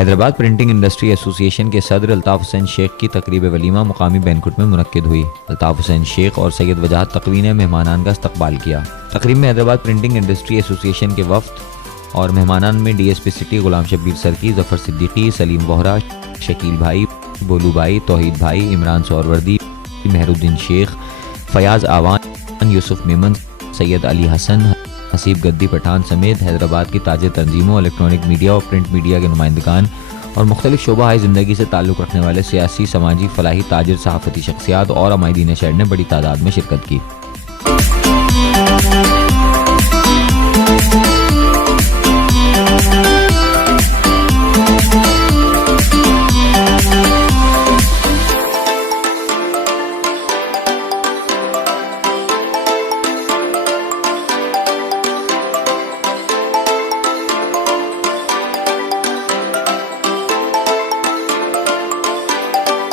Hyderabad printing industry association के सदर अल्ताफ़ हुसैन शेख की तकरीब वलीमा मुकामी बैंकुट में मुनक्किद हुई। अल्ताफ़ हुसैन शेख और सैयद वजाहत तकवी ने मेहमानान का इस्तकबाल किया। तकरीब में हैदराबाद प्रिंटिंग इंडस्ट्री एसोसिएशन के वफ्द और मेहमानान में डीएसपी सिटी गुलाम शब्बीर सरकी, जफ़र सिद्दीकी, सलीम वोहरा, शकील भाई, बोलू भाई, तौहीद भाई, इमरान सोहरवर्दी, मेहरुद्दीन शेख, फयाज आवान, यूसुफ मेमन, सैयद अली हसन, हसीब गद्दी पठान समेत हैदराबाद की ताज़ा तंजीमों, इलेक्ट्रॉनिक मीडिया और प्रिंट मीडिया के नुमाइंदगान और मुख्तलिफ शोबा ज़िंदगी से ताल्लुक़ रखने वाले सियासी, समाजी, फलाही, ताजिर, सहाफ़ती शख्सियात और अमायदीन शहर ने बड़ी तादाद में शिरकत की।